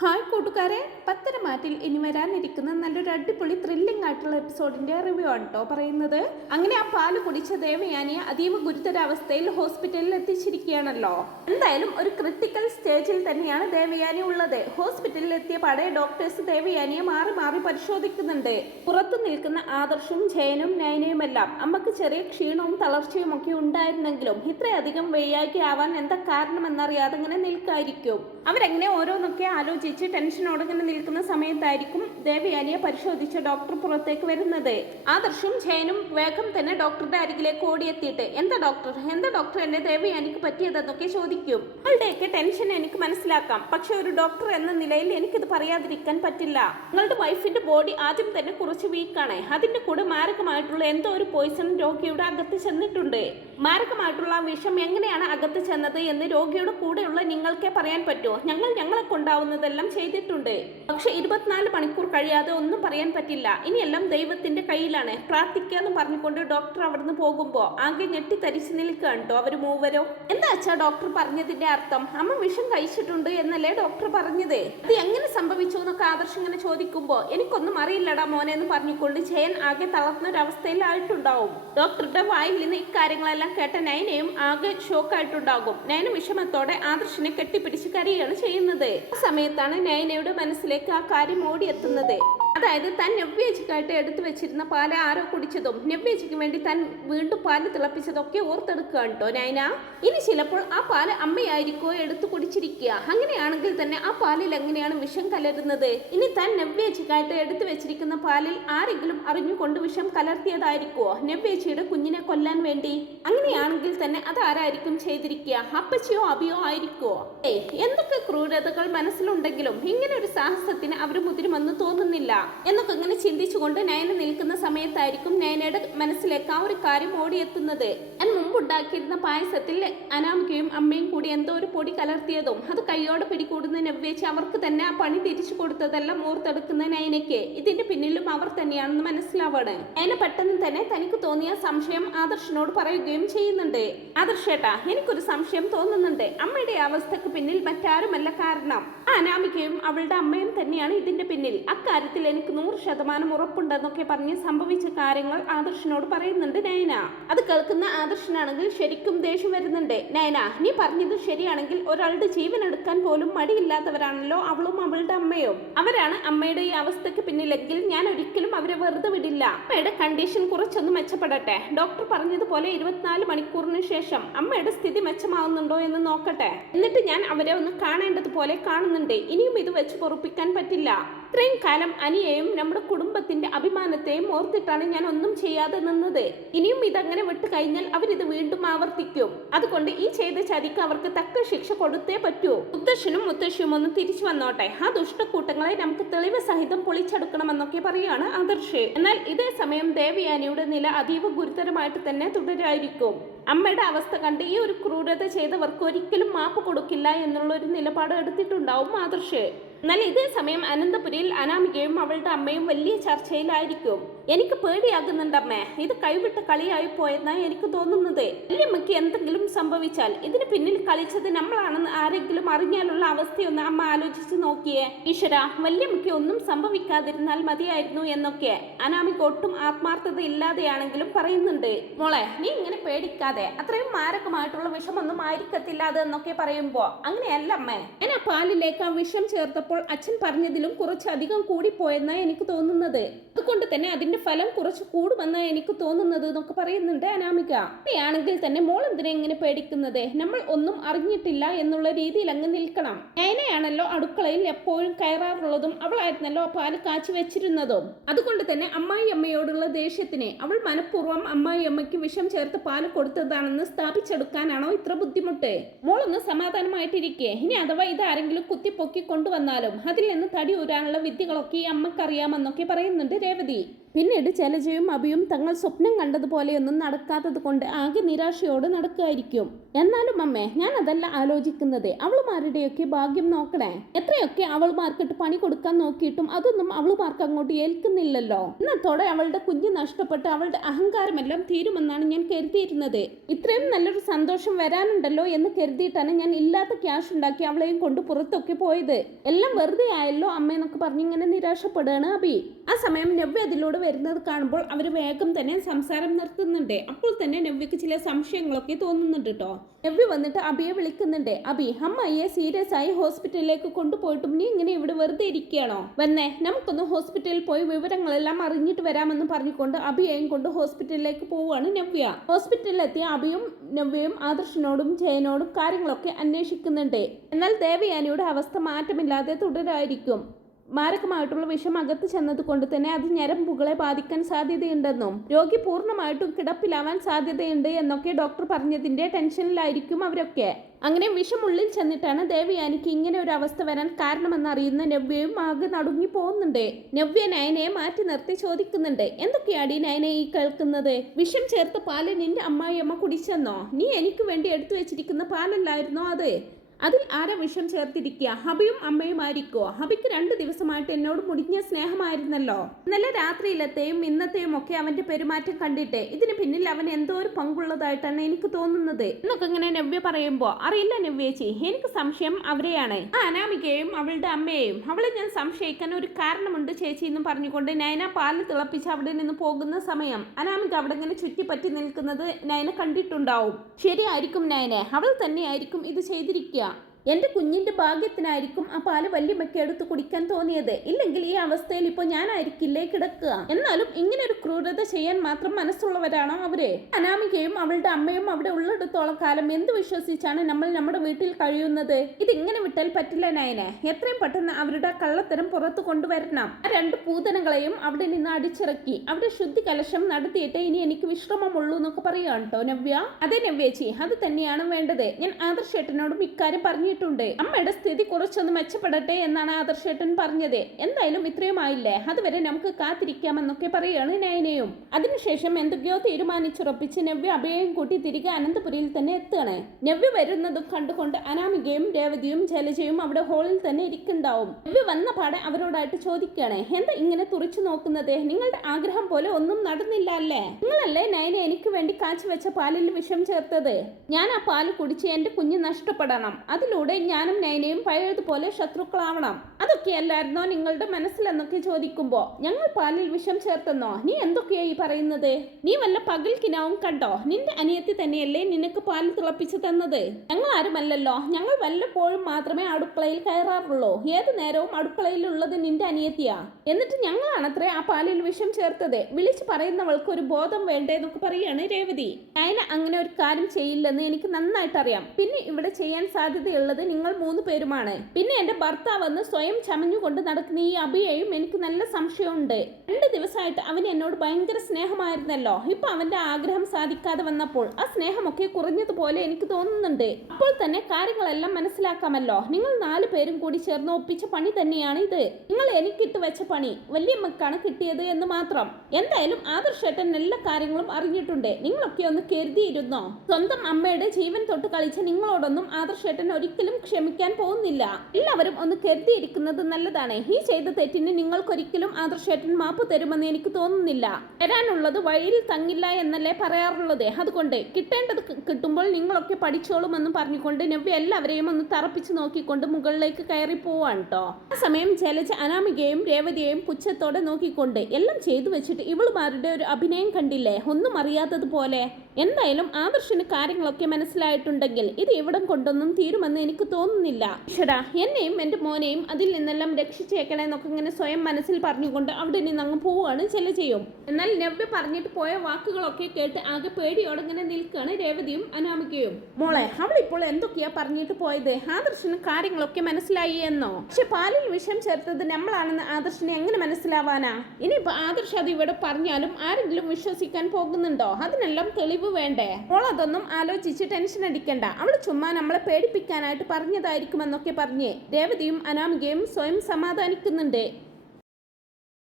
Hi കൂട്ടുകാരെ, പത്തരമാറ്റിൽ ഇനി വരാനിരിക്കുന്ന നല്ലൊരു അടിപൊളി ത്രില്ലിംഗ് ആയിട്ടുള്ള എപ്പിസോഡിന്റെ റിവ്യൂ ആണ് കേട്ടോ പറയുന്നത്. അങ്ങനെ ആ പാല് കുടിച്ച ദേവയാനിയെ അതീവ ഗുരുതരാവസ്ഥയിൽ ഹോസ്പിറ്റലിൽ എത്തിച്ചിരിക്കുകയാണല്ലോ. എന്തായാലും ഒരു ക്രിട്ടിക്കൽ സ്റ്റേജിൽ തന്നെയാണ് ദേവയാനി ഉള്ളത്. ഹോസ്പിറ്റലിൽ എത്തിയ പാടെ ഡോക്ടേഴ്സ് ദേവയാനിയെ മാറി മാറി പരിശോധിക്കുന്നുണ്ട്. പുറത്തു നിൽക്കുന്ന ആദർശും ജയനും നയനയുമെല്ലാം അമ്മക്ക് ചെറിയ ക്ഷീണവും തളർച്ചയും ഒക്കെ ഉണ്ടായിരുന്നെങ്കിലും ഇത്രയധികം വയ്യായ്ക ആവാൻ എന്താ കാരണമെന്നറിയാതെ ഇങ്ങനെ നിൽക്കായിരിക്കും. അവരെങ്ങനെ ഓരോന്നൊക്കെ ആലോചിച്ച് ടെൻഷനോടെ ഇങ്ങനെ നിൽക്കുന്ന സമയത്തായിരിക്കും ദേവയാനിയെ പരിശോധിച്ച ഡോക്ടർ പുറത്തേക്ക് വരുന്നത്. ആദർശും ജയനും വേഗം തന്നെ ഡോക്ടറുടെ അരികിലേക്ക് ഓടിയെത്തിയിട്ട് എന്താ ഡോക്ടർ എന്നെ ദേവയാനിക്ക് പറ്റിയതെന്നൊക്കെ ചോദിക്കും. നിങ്ങളുടെയൊക്കെ ടെൻഷൻ എനിക്ക് മനസ്സിലാക്കാം, പക്ഷെ ഒരു ഡോക്ടർ എന്ന നിലയിൽ എനിക്കിത് പറയാതിരിക്കാൻ പറ്റില്ല. നിങ്ങളുടെ വൈഫിന്റെ ബോഡി ആദ്യം തന്നെ കുറച്ച് വീക്കാണ്. അതിന്റെ കൂടെ മാരകമായിട്ടുള്ള എന്തോ ഒരു പോയിസൺ രോഗിയുടെ അകത്ത് ചെന്നിട്ടുണ്ട്. മാരകമായിട്ടുള്ള ആ വിഷം എങ്ങനെയാണ് അകത്ത് ചെന്നത് എന്ന് രോഗിയുടെ കൂടെയുള്ള നിങ്ങൾക്കേ പറയാൻ പറ്റൂ. ഞങ്ങളെ കൊണ്ടാവുന്നതെല്ലാം ചെയ്തിട്ടുണ്ട്, പക്ഷെ 24 മണിക്കൂർ കഴിയാതെ ഒന്നും പറയാൻ പറ്റില്ല. ഇനിയെല്ലാം ദൈവത്തിന്റെ കയ്യിലാണ്, പ്രാർത്ഥിക്കാന്ന് പറഞ്ഞുകൊണ്ട് ഡോക്ടർ അവിടുന്ന് പോകുമ്പോ ആകെ ഞെട്ടിത്തരിച്ച് നിൽക്കുകയാണ് കേട്ടോ അവര് മൂവരോ. എന്താ വെച്ചാ ഡോക്ടർ പറഞ്ഞതിന്റെ അർത്ഥം? അമ്മ വിഷം കഴിച്ചിട്ടുണ്ട് എന്നല്ലേ ഡോക്ടർ പറഞ്ഞത്? അത് എങ്ങനെ സംഭവിച്ചു എന്നൊക്കെ ആദർശം ഇങ്ങനെ ചോദിക്കുമ്പോ എനിക്കൊന്നും അറിയില്ലടാ മോനെ എന്ന് പറഞ്ഞുകൊണ്ട് ജയൻ ആകെ തളർന്നൊരവസ്ഥയിലായിട്ടുണ്ടാവും. ഡോക്ടറുടെ വായിൽ നിന്ന് ഇക്കാര്യങ്ങളെല്ലാം കേട്ട നയനയും ആകെ ഷോക്കായിട്ടുണ്ടാകും. നയന വിഷമത്തോടെ ആദർശിനെ കെട്ടിപ്പിടിച്ച് കരയാണ് ചെയ്യുന്നത്. ആ സമയത്താണ് നയനയുടെ മനസ്സിലേക്ക് ആ കാര്യം ഓടിയെത്തുന്നത്. അതായത് താൻ നവ്യേജിക്കായിട്ട് എടുത്തു വെച്ചിരുന്ന പാല് ആരോ കുടിച്ചതും നവ്യേജിക്ക് വേണ്ടി താൻ വീണ്ടും പാല് തിളപ്പിച്ചതൊക്കെ ഓർത്തെടുക്കുകയാണ് കേട്ടോ നയന. ഇനി ചിലപ്പോൾ ആ പാല് അമ്മയായിരിക്കോ എടുത്തു കുടിച്ചിരിക്കുക. അങ്ങനെയാണെങ്കിൽ തന്നെ ആ പാലിൽ എങ്ങനെയാണ് വിഷം കലരുന്നത്? ഇനി താൻ നവ്യേജിക്കായിട്ട് എടുത്തു വെച്ചിരിക്കുന്ന പാലിൽ ആരെങ്കിലും അറിഞ്ഞുകൊണ്ട് വിഷം കലർത്തിയതായിരിക്കുവോ നവ്യേജിയുടെ കുഞ്ഞിനെ കൊല്ലാൻ വേണ്ടി? അങ്ങനെയാണെങ്കിൽ തന്നെ അതാരായിരിക്കും ചെയ്തിരിക്കുക? അപ്പച്ചിയോ അബിയോ ആയിരിക്കുവോ? എന്തൊക്കെ ക്രൂരതകൾ മനസ്സിലുണ്ടെങ്കിലും ഇങ്ങനെ ഒരു സാഹസത്തിന് അവർ മുതിരുമെന്ന് തോന്നുന്നില്ല എന്നൊക്കെ ഇങ്ങനെ ചിന്തിച്ചുകൊണ്ട് നയന നിൽക്കുന്ന സമയത്തായിരിക്കും നയനയുടെ മനസ്സിലേക്ക് ആ ഒരു കാര്യം ഓടിയെത്തുന്നത്. ഞാൻ മുമ്പുണ്ടാക്കിയിരുന്ന പായസത്തിൽ അനാമികയും അമ്മയും കൂടി എന്തോ ഒരു പൊടി കലർത്തിയതും അത് കൈയോടെ പിടികൂടുന്ന നവ്യേച്ച് അവർക്ക് തന്നെ ആ പണി തിരിച്ചു കൊടുത്തതെല്ലാം ഓർത്തെടുക്കുന്ന നയനയ്ക്ക് ഇതിന്റെ പിന്നിലും അവർ തന്നെയാണെന്ന് മനസ്സിലാവാണ്. നയന പെട്ടെന്ന് തന്നെ തനിക്ക് തോന്നിയ സംശയം ആദർശിനോട് പറയുകയും ചെയ്യുന്നുണ്ട്. ആദർശേട്ടാ, എനിക്കൊരു സംശയം തോന്നുന്നുണ്ട്. അമ്മയുടെ അവസ്ഥക്ക് പിന്നിൽ മറ്റാരുമല്ല കാരണം. അനാമികയും അവളുടെ അമ്മയും തന്നെയാണ് ഇതിന്റെ പിന്നിൽ. അക്കാര്യത്തിൽ എനിക്ക് 100% ഉറപ്പുണ്ടെന്നൊക്കെ പറഞ്ഞ് സംഭവിച്ച കാര്യങ്ങൾ ആദർശിനോട് പറയുന്നുണ്ട് നയന. അത് കേൾക്കുന്ന ആദർശനാണെങ്കിൽ ശരിക്കും ദേഷ്യം വരുന്നുണ്ട്. നയന, നീ പറഞ്ഞത് ശരിയാണെങ്കിൽ ഒരാളുടെ ജീവൻ എടുക്കാൻ പോലും മടിയില്ലാത്തവരാണല്ലോ അവളും അവളുടെ അമ്മയും. അവരാണ് അമ്മയുടെ ഈ അവസ്ഥയ്ക്ക് പിന്നിലെങ്കിൽ ഞാൻ ഒരിക്കലും അവരെ വെറുതെ വിടില്ല. അമ്മയുടെ കണ്ടീഷൻ കുറച്ചൊന്ന് മെച്ചപ്പെടട്ടെ. ഡോക്ടർ പറഞ്ഞതുപോലെ 24 മണിക്കൂറിന് ശേഷം അമ്മയുടെ സ്ഥിതി മെച്ചമാവുന്നുണ്ടോ എന്ന് നോക്കട്ടെ. എന്നിട്ട് ഞാൻ അവരെ ഒന്ന് കാണേണ്ടതുപോലെ കാണുന്നുണ്ട്. ഇനിയും ഇത് വെച്ച് പൊറുപ്പിക്കാൻ പറ്റില്ല. ഇത്രയും കാലം അനിയെയും നമ്മുടെ കുടുംബത്തിന്റെ അഭിമാനത്തെയും ഓർത്തിട്ടാണ് ഞാൻ ഒന്നും ചെയ്യാതെ നിന്നത്. ഇനിയും ഇതങ്ങനെ വിട്ടു കഴിഞ്ഞാൽ അവരിത് വീണ്ടും ആവർത്തിക്കും. അതുകൊണ്ട് ഈ ചെയ്ത ചതിക്ക് അവർക്ക് തക്ക ശിക്ഷ കൊടുത്തേ പറ്റൂ. മുത്തശ്ശനും മുത്തശ്ശിയും ഒന്ന് തിരിച്ചു വന്നോട്ടെ. ആ ദുഷ്ടക്കൂട്ടങ്ങളെ നമുക്ക് തെളിവ് സഹിതം പൊളിച്ചെടുക്കണമെന്നൊക്കെ പറയാണ് ആദർശ്. എന്നാൽ ഇതേ സമയം ദേവയാനിയുടെ നില അതീവ ഗുരുതരമായിട്ട് തന്നെ തുടരായിരിക്കും. അമ്മയുടെ അവസ്ഥ കണ്ട് ഈ ഒരു ക്രൂരത ചെയ്തവർക്ക് ഒരിക്കലും മാപ്പ് കൊടുക്കില്ല എന്നുള്ള ഒരു നിലപാട് എടുത്തിട്ടുണ്ടാവും ആദർശ്. എന്നാൽ ഇതേ സമയം അനന്തപുരിയിൽ അനാമികയും അവളുടെ അമ്മയും വലിയ ചർച്ചയിലായിരിക്കും. എനിക്ക് പേടിയാകുന്നുണ്ട് അമ്മേ, ഇത് കൈവിട്ട കളിയായി പോയെന്നാണ് എനിക്ക് തോന്നുന്നത്. വല്യമ്മയ്ക്ക് എന്തെങ്കിലും സംഭവിച്ചാൽ ഇതിന് പിന്നിൽ കളിച്ചത് നമ്മളാണെന്ന് ആരെങ്കിലും അറിഞ്ഞാലുള്ള അവസ്ഥയൊന്ന് അമ്മ ആലോചിച്ച് നോക്കിയേ. ഈശ്വര, വല്യമ്മയ്ക്ക് ഒന്നും സംഭവിക്കാതിരുന്നാൽ മതിയായിരുന്നു എന്നൊക്കെ അനാമിക ഒട്ടും ആത്മാർത്ഥത ഇല്ലാതെയാണെങ്കിലും പറയുന്നുണ്ട്. മോളെ, നീ ഇങ്ങനെ പേടിക്കാതെ, അത്രയും മാരകമായിട്ടുള്ള വിഷമൊന്നും ആയിരിക്കത്തില്ല അതെന്നൊക്കെ പറയുമ്പോ അങ്ങനെയല്ല അമ്മേ. ഞാൻ ആ പാലിലേക്ക് ആ വിഷം ചേർത്തപ്പോൾ അച്ഛൻ പറഞ്ഞതിലും കുറച്ചധികം കൂടിപ്പോയെന്നാണ് എനിക്ക് തോന്നുന്നത്. അതുകൊണ്ട് തന്നെ അതിന്റെ ഫലം കുറച്ച് കൂടുമെന്നാണ് എനിക്ക് തോന്നുന്നത് എന്നൊക്കെ പറയുന്നുണ്ട് അനാമിക. അങ്ങനെയാണെങ്കിൽ തന്നെ മോൾ എന്തിനാ ഇങ്ങനെ പേടിക്കുന്നത്? നമ്മൾ ഒന്നും അറിഞ്ഞിട്ടില്ല എന്നുള്ള രീതിയിൽ അങ്ങ് നിൽക്കണം. നയനയാണല്ലോ അടുക്കളയിൽ എപ്പോഴും കയറാറുള്ളതും അവളായിരുന്നല്ലോ പാല് കാച്ചി വെച്ചിരുന്നതും. അതുകൊണ്ട് തന്നെ അമ്മായി അമ്മയോടുള്ള ദേഷ്യത്തിന് അവൾ മനഃപൂർവ്വം അമ്മായി അമ്മയ്ക്ക് വിഷം ചേർത്ത് പാല് കൊടുത്തതാണെന്ന് സ്ഥാപിച്ചെടുക്കാനാണോ ഇത്ര ബുദ്ധിമുട്ട്? മോളൊന്ന് സമാധാനമായിട്ടിരിക്കേ. ഇനി അഥവാ ഇതാരെങ്കിലും കുത്തിപ്പൊക്കി കൊണ്ടുവന്നാലും അതിൽ നിന്ന് തടി ഊരാനുള്ള വിദ്യകളൊക്കെ ഈ അമ്മക്കറിയാമെന്നൊക്കെ പറയുന്നുണ്ട് രേവതി. പിന്നെ പിന്നീട് ജലജയും അഭിയും തങ്ങൾ സ്വപ്നം കണ്ടതുപോലെയൊന്നും നടക്കാത്തത് കൊണ്ട് ആകെ നിരാശയോട് നടക്കുമായിരിക്കും. എന്നാലും അമ്മേ, ഞാൻ അതല്ല ആലോചിക്കുന്നത്. അവളുമാരുടെയൊക്കെ ഭാഗ്യം നോക്കണേ. എത്രയൊക്കെ അവളുമാർക്കിട്ട് പണി കൊടുക്കാൻ നോക്കിയിട്ടും അതൊന്നും അവളുമാർക്ക് അങ്ങോട്ട് ഏൽക്കുന്നില്ലല്ലോ. ഇന്നത്തോടെ അവളുടെ കുഞ്ഞ് നഷ്ടപ്പെട്ട് അവളുടെ അഹങ്കാരമെല്ലാം തീരുമെന്നാണ് ഞാൻ കരുതിയിരുന്നത്. ഇത്രയും നല്ലൊരു സന്തോഷം വരാനുണ്ടല്ലോ എന്ന് കരുതിയിട്ടാണ് ഞാൻ ഇല്ലാത്ത ക്യാഷ് ഉണ്ടാക്കി അവളെയും കൊണ്ട് പുറത്തൊക്കെ പോയത്. എല്ലാം വെറുതെ ആയല്ലോ അമ്മയെന്നൊക്കെ പറഞ്ഞ് ഇങ്ങനെ നിരാശപ്പെടുകയാണ് അഭി. ആ സമയം നവ്യ അതിലൂടെ വരുന്നത് കാണുമ്പോൾ അവർ വേഗം തന്നെ സംസാരം നിർത്തുന്നുണ്ട്. അപ്പോൾ തന്നെ നവ്യക്ക് ചില സംശയങ്ങളൊക്കെ തോന്നുന്നുണ്ട് കേട്ടോ. നവ്യ വന്നിട്ട് അഭിയെ വിളിക്കുന്നുണ്ട്. അഭി, അമ്മയെ സീരിയസ് ആയി ഹോസ്പിറ്റലിലേക്ക് കൊണ്ടുപോയിട്ടും നീ ഇങ്ങനെ ഇവിടെ വെറുതെ ഇരിക്കുകയാണോ? വന്നേ, നമുക്കൊന്ന് ഹോസ്പിറ്റലിൽ പോയി വിവരങ്ങളെല്ലാം അറിഞ്ഞിട്ട് വരാമെന്ന് പറഞ്ഞുകൊണ്ട് അഭിയെയും കൊണ്ട് ഹോസ്പിറ്റലിലേക്ക് പോവുകയാണ് നവ്യ. ഹോസ്പിറ്റലിലെത്തിയ അഭിയും നവ്യയും ആദർശിനോടും ജയനോടും കാര്യങ്ങളൊക്കെ അന്വേഷിക്കുന്നുണ്ട്. എന്നാൽ ദേവയാനിയുടെ അവസ്ഥ മാറ്റമില്ലാതെ തുടരായിരിക്കും. മാരകമായിട്ടുള്ള വിഷം അകത്ത് ചെന്നത് കൊണ്ട് തന്നെ അത് ഞരമ്പുകളെ ബാധിക്കാൻ സാധ്യതയുണ്ടെന്നും രോഗി പൂർണ്ണമായിട്ടും കിടപ്പിലാവാൻ സാധ്യതയുണ്ട് എന്നൊക്കെ ഡോക്ടർ പറഞ്ഞതിന്റെ ടെൻഷനിലായിരിക്കും അവരൊക്കെ. അങ്ങനെ വിഷം ഉള്ളിൽ ചെന്നിട്ടാണ് ദേവയാനിക്ക് ഇങ്ങനെ ഒരു അവസ്ഥ വരാൻ കാരണമെന്നറിയുന്ന നവ്യയും ആകെ നടുങ്ങി പോകുന്നുണ്ട്. നവ്യ നയനയെ മാറ്റി നിർത്തി ചോദിക്കുന്നുണ്ട്, എന്തൊക്കെയാടി നയനെ ഈ കേൾക്കുന്നത്? വിഷം ചേർത്ത പാല് നിന്റെ അമ്മായിയമ്മ കുടിച്ചെന്നോ? നീ എനിക്ക് വേണ്ടി എടുത്തു വെച്ചിരിക്കുന്ന പാലല്ലായിരുന്നോ അത്? അതിൽ ആരാ വിഷം ചേർത്തിരിക്കുക? ഹബിയും അമ്മയുമായിരിക്കോ? ഹബിക്ക് 2 ദിവസമായിട്ട് എന്നോട് മുടിഞ്ഞ സ്നേഹമായിരുന്നല്ലോ. ഇന്നലെ രാത്രിയിലത്തെയും ഇന്നത്തെയും ഒക്കെ അവന്റെ പെരുമാറ്റം കണ്ടിട്ട് ഇതിന് പിന്നിൽ അവൻ എന്തോ ഒരു പങ്കുള്ളതായിട്ടാണ് എനിക്ക് തോന്നുന്നത് എന്നൊക്കെ ഇങ്ങനെ നവ്യ പറയുമ്പോ, അറിയില്ല നവ്യേച്ചി, എനിക്ക് സംശയം അവരെയാണ്, ആ അനാമികയെയും അവളുടെ അമ്മയെയും. അവളെ ഞാൻ സംശയിക്കാൻ ഒരു കാരണമുണ്ട് ചേച്ചി എന്നും പറഞ്ഞുകൊണ്ട് നയന പാല് തിളപ്പിച്ച് അവിടെ നിന്ന് പോകുന്ന സമയം അനാമിക അവിടെ ഇങ്ങനെ ചുറ്റിപ്പറ്റി നിൽക്കുന്നത് നയന കണ്ടിട്ടുണ്ടാവും. ശരിയായിരിക്കും നയനെ, അവൾ തന്നെയായിരിക്കും ഇത് ചെയ്തിരിക്കുക. എൻ്റെ കുഞ്ഞിൻ്റെ ഭാഗ്യത്തിനായിരിക്കും ആ പാല് വല്യമ്മയ്ക്ക് എടുത്ത് കുടിക്കാൻ തോന്നിയത്. ഇല്ലെങ്കിൽ ഈ അവസ്ഥയിൽ ഇപ്പോൾ ഞാനായിരിക്കില്ലേ കിടക്കുക. എന്നാലും ഇങ്ങനെ ഒരു ക്രൂരത ചെയ്യാൻ മാത്രം മനസ്സുള്ളവരാണോ അവര്? അനാമികയും അവളുടെ അമ്മയും അവിടെ ഉള്ളിടത്തോളം കാലം എന്ത് വിശ്വസിച്ചാണ് നമ്മൾ നമ്മുടെ വീട്ടിൽ കഴിയുന്നത്? ഇതിങ്ങനെ വിട്ടാൽ പറ്റില്ല നയനെ. എത്രയും പെട്ടെന്ന് അവരുടെ കള്ളത്തരം പുറത്തു കൊണ്ടുവരണം. ആ 2 പൂതനകളെയും അവിടെ നിന്ന് അടിച്ചിറക്കി അവിടെ ശുദ്ധി കലശം നടത്തിയിട്ട് ഇനി എനിക്ക് വിശ്രമമുള്ളൂ എന്നൊക്കെ പറയുകയാണ് കേട്ടോ നവ്യ. അതെ നവ്യേച്ചി, അത് തന്നെയാണ് വേണ്ടത്. ഞാൻ ആദർശേട്ടനോടും ഇക്കാര്യം പറഞ്ഞു. അമ്മയുടെ സ്ഥിതി കുറച്ചൊന്ന് മെച്ചപ്പെടട്ടെ എന്നാണ് ആദർശേട്ടൻ പറഞ്ഞത്. എന്തായാലും ഇത്രയും ആയില്ലേ, അതുവരെ നമുക്ക് കാത്തിരിക്കാമെന്നൊക്കെ പറയുകയാണ് നയനയും. അതിനുശേഷം എന്തൊക്കെയോ തീരുമാനിച്ചുറപ്പിച്ച് നവ്യ അഭയം കൂട്ടി തിരികെ അനന്തപുരിയിൽ തന്നെ എത്തുകയാണ്. നവ്യ വരുന്നതും കണ്ടുകൊണ്ട് അനാമികയും രേവതിയും ജലജയും അവിടെ ഹോളിൽ തന്നെ ഇരിക്കുന്നുണ്ടാവും. നവ്യ വന്ന പാടെ അവരോടായിട്ട് ചോദിക്കുകയാണ്, എന്താ ഇങ്ങനെ തുറച്ചു നോക്കുന്നത്? നിങ്ങളുടെ ആഗ്രഹം പോലെ ഒന്നും നടന്നില്ല അല്ലേ? നിങ്ങളല്ലേ നയന എനിക്ക് വേണ്ടി കാച്ചി വെച്ച പാലിൽ വിഷം ചേർത്തത്? ഞാൻ ആ പാല് കുടിച്ച് എന്റെ കുഞ്ഞ് നഷ്ടപ്പെടണം. അതിലൂടെ ഞാനും നയനയും പഴയതുപോലെ ശത്രുക്കളാവണം. അതൊക്കെയല്ലായിരുന്നോ നിങ്ങളുടെ മനസ്സിലെന്നൊക്കെ ചോദിക്കുമ്പോ, ഞങ്ങൾ പാലിൽ വിഷം ചേർത്തെന്നോ? നീ എന്തൊക്കെയായി പറയുന്നത്? നീ വല്ല പകൽ കിനാവും കണ്ടോ? നിന്റെ അനിയത്തി തന്നെയല്ലേ നിനക്ക് പാല് തിളപ്പിച്ചു തന്നത്? ഞങ്ങൾ ആരുമല്ലല്ലോ. ഞങ്ങൾ വല്ലപ്പോഴും മാത്രമേ അടുക്കളയിൽ കയറാറുള്ളൂ. ഏതു നേരവും അടുക്കളയിലുള്ളത് നിന്റെ അനിയത്തിയാ. എന്നിട്ട് ഞങ്ങളാണത്രേ ആ പാലിൽ വിഷം ചേർത്തത്. വിളിച്ചു പറയുന്നവൾക്ക് ഒരു ബോധം വേണ്ടേന്നൊക്കെ പറയാണ് രേവതി. നയന അങ്ങനെ ഒരു കാര്യം ചെയ്യില്ലെന്ന് എനിക്ക് നന്നായിട്ട് അറിയാം. പിന്നെ ഇവിടെ ചെയ്യാൻ സാധ്യതയുള്ളത് നിങ്ങൾ 3 പേരുമാണ്. പിന്നെ എന്റെ ഭർത്താവെന്ന് സ്വയം ചമഞ്ഞുകൊണ്ട് നടക്കുന്ന ഈ അഭിയെയും എനിക്ക് നല്ല സംശയമുണ്ട്. 2 ദിവസമായിട്ട് അവൻ എന്നോട് ഭയങ്കര സ്നേഹമായിരുന്നല്ലോ. ഇപ്പൊ അവന്റെ ആഗ്രഹം സാധിക്കാതെ വന്നപ്പോൾ ആ സ്നേഹമൊക്കെ കുറഞ്ഞതുപോലെ എനിക്ക് തോന്നുന്നുണ്ട്. അപ്പോൾ തന്നെ കാര്യങ്ങളെല്ലാം മനസ്സിലാക്കാമല്ലോ. നിങ്ങൾ 4 പേരും കൂടി ചേർന്ന് ഒപ്പിച്ച പണി തന്നെയാണ് ഇത്. നിങ്ങൾ എനിക്കിട്ട് വെച്ച പണി വല്യമ്മക്കാണ് കിട്ടിയത് എന്ന് മാത്രം. എന്തായാലും ആദർശേട്ടൻ എല്ലാ കാര്യങ്ങളും അറിഞ്ഞിട്ടുണ്ട്. നിങ്ങളൊക്കെ ഒന്ന് കരുതിയിരുന്നോ? സ്വന്തം അമ്മയുടെ ജീവൻ തൊട്ട് കളിച്ച നിങ്ങളോടൊന്നും ആദർശേട്ടൻ ഒരിക്കലും ക്ഷമിക്കാൻ പോകുന്നില്ല. എല്ലാവരും ഒന്ന് കരുതിയിരിക്കുന്നത് നല്ലതാണ്. ഈ ചെയ്ത തെറ്റിന് നിങ്ങൾക്കൊരിക്കലും ആദർശേട്ടൻ മാപ്പ് തരുമെന്ന് എനിക്ക് തോന്നുന്നില്ല. തരാനുള്ളത് വഴിയിൽ തങ്ങില്ല എന്നല്ലേ പറയാറുള്ളത്. അതുകൊണ്ട് കിട്ടേണ്ടത് കിട്ടുമ്പോൾ നിങ്ങളൊക്കെ പഠിച്ചോളുമെന്ന് പറഞ്ഞുകൊണ്ട് നവ്യ എല്ലാവരെയും ഒന്ന് തറപ്പിച്ച് നോക്കിക്കൊണ്ട് മുകളിലേക്ക് കയറി പോവാണ് കേട്ടോ. ആ സമയം ജലജ അനാമികയും രേവതിയെയും പുച്ഛത്തോടെ നോക്കിക്കൊണ്ട്, എല്ലാം ചെയ്തു വെച്ചിട്ട് ഇവളുമാരുടെ ഒരു അഭിനയം കണ്ടില്ലേ, ഒന്നും അറിയാത്തതുപോലെ. എന്തായാലും ആദർശന് കാര്യങ്ങളൊക്കെ മനസ്സിലായിട്ടുണ്ടെങ്കിൽ ഇത് ഇവിടം കൊണ്ടൊന്നും തീരുമെന്ന് എനിക്ക് തോന്നുന്നില്ല. ഈശ്വരാ, എന്നെയും എൻ്റെ മോനെയും അതിൽ നിന്നെല്ലാം രക്ഷിച്ചേക്കണേന്നൊക്കെ ഇങ്ങനെ സ്വയം മനസ്സിൽ പറഞ്ഞുകൊണ്ട് അവിടെ നിന്ന് അങ്ങ് പോവുകയാണ് ജലജയും. എന്നാൽ നവ്യ പറഞ്ഞിട്ട് പോയ വാക്കുകളൊക്കെ കേട്ട് ആകെ പേടിയോടെ ഇങ്ങനെ നിൽക്കുകയാണ് രേവതിയും അനാമികയും. മോളെ, അവളിപ്പോൾ എന്തൊക്കെയാ പറഞ്ഞിട്ട് പോയത്? ആദർശന് കാര്യങ്ങളൊക്കെ മനസ്സിലായി എന്നോ? പക്ഷെ പാലിൽ വിഷം ചേർത്തത് നമ്മളാണെന്ന് ആദർശനെ എങ്ങനെ മനസ്സിലാവാനാ? ഇനിയിപ്പോ ആദർശ് അത് ഇവിടെ പറഞ്ഞാലും ആരെങ്കിലും വിശ്വസിക്കാൻ പോകുന്നുണ്ടോ? അതിനെല്ലാം തെളിവ് വേണ്ടേ? മോൾ അതൊന്നും ആലോചിച്ച് ടെൻഷൻ അടിക്കണ്ട. അവൾ ചുമ്മാ നമ്മളെ പേടിപ്പിക്കാനായിട്ട് പറഞ്ഞതായിരിക്കുമെന്നൊക്കെ പറഞ്ഞ് രേവതിയും അനാമികയും സ്വയം സമാധാനിക്കുന്നുണ്ട്.